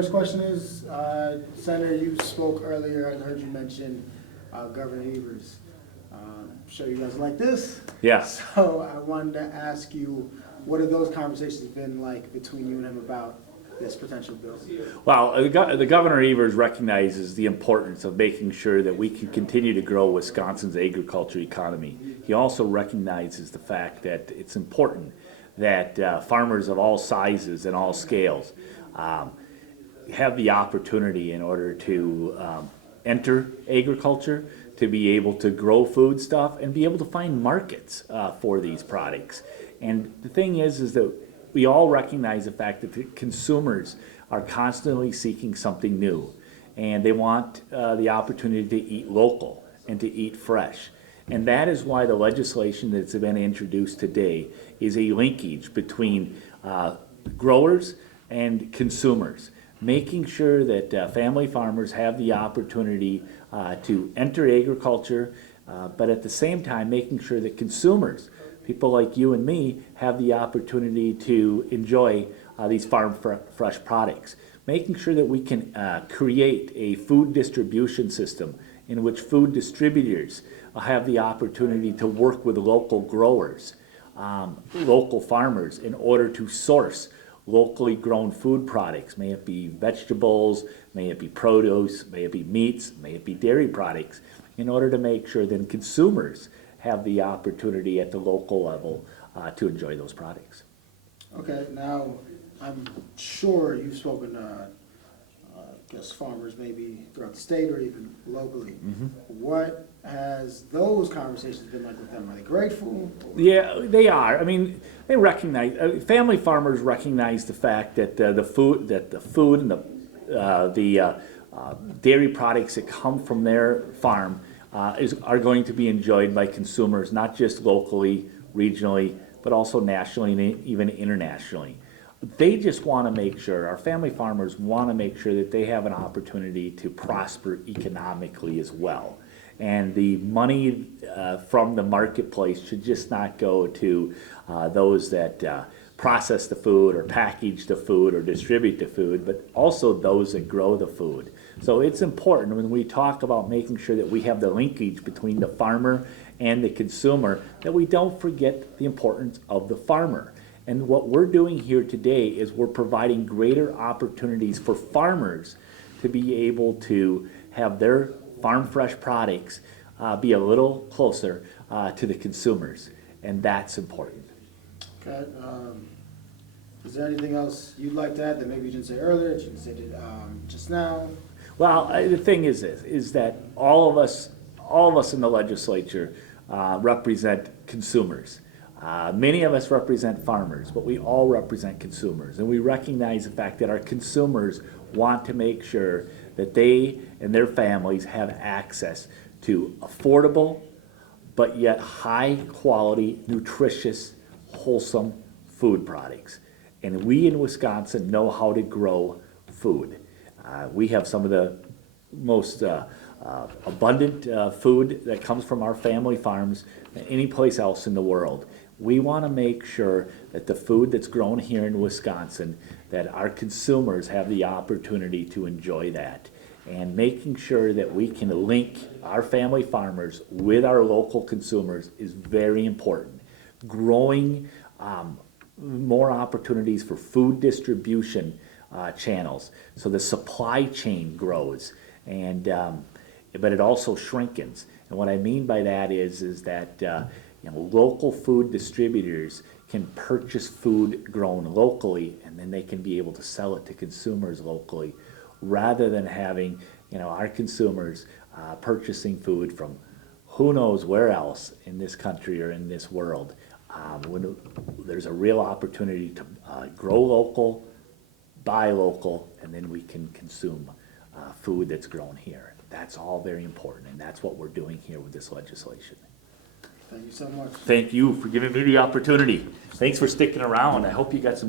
first question is, Senator, you spoke earlier, I heard you mention Governor Evers. I'm sure you guys like this. Yes. So I wanted to ask you, what have those conversations been like between you and him about this potential bill? Well, the Governor Evers recognizes the importance of making sure that we can continue to grow Wisconsin's agriculture economy. He also recognizes the fact that it's important that farmers of all sizes and all scales have the opportunity in order to enter agriculture, to be able to grow food stuff, and be able to find markets for these products. And the thing is that we all recognize the fact that the consumers are constantly seeking something new, and they want the opportunity to eat local and to eat fresh. And that is why the legislation that's been introduced today is a linkage between growers and consumers, making sure that family farmers have the opportunity to enter agriculture, but at the same time making sure that consumers, people like you and me, have the opportunity to enjoy these fresh products. Making sure that we can create a food distribution system in which food distributors have the opportunity to work with local growers, local farmers, in order to source locally grown food products. May it be vegetables, may it be produce, may it be meats, may it be dairy products, in order to make sure that consumers have the opportunity at the local level to enjoy those products. Okay, now I'm sure you've spoken to I guess farmers maybe throughout the state or even locally. Mm-hmm. What has those conversations been like with them? Are they grateful? Yeah, they are. I mean, they recognize, family farmers recognize the fact that the food and the dairy products that come from their farm are going to be enjoyed by consumers, not just locally, regionally, but also nationally and even internationally. They just want to make sure, our family farmers want to make sure that they have an opportunity to prosper economically as well. And the money from the marketplace should just not go to those that process the food or package the food or distribute the food, but also those that grow the food. So it's important when we talk about making sure that we have the linkage between the farmer and the consumer, that we don't forget the importance of the farmer. And what we're doing here today is we're providing greater opportunities for farmers to be able to have their farm fresh products be a little closer to the consumers, and that's important. Okay. Is there anything else you'd like to add that maybe you didn't say earlier, that you said it just now? Well, the thing is that all of us in the legislature represent consumers. Many of us represent farmers, but we all represent consumers, and we recognize the fact that our consumers want to make sure that they and their families have access to affordable, but yet high quality, nutritious, wholesome food products. And we in Wisconsin know how to grow food. We have some of the most abundant food that comes from our family farms than any place else in the world. We want to make sure that the food that's grown here in Wisconsin, that our consumers have the opportunity to enjoy that. And making sure that we can link our family farmers with our local consumers is very important. Growing more opportunities for food distribution channels, so the supply chain grows, and but it also shrinkens. And what I mean by that is that local food distributors can purchase food grown locally, and then they can be able to sell it to consumers locally, rather than having our consumers purchasing food from who knows where else in this country or in this world. When there's a real opportunity to grow local, buy local, and then we can consume food that's grown here. That's all very important, and that's what we're doing here with this legislation. Thank you so much. Thank you for giving me the opportunity. Thanks for sticking around. I hope you got some good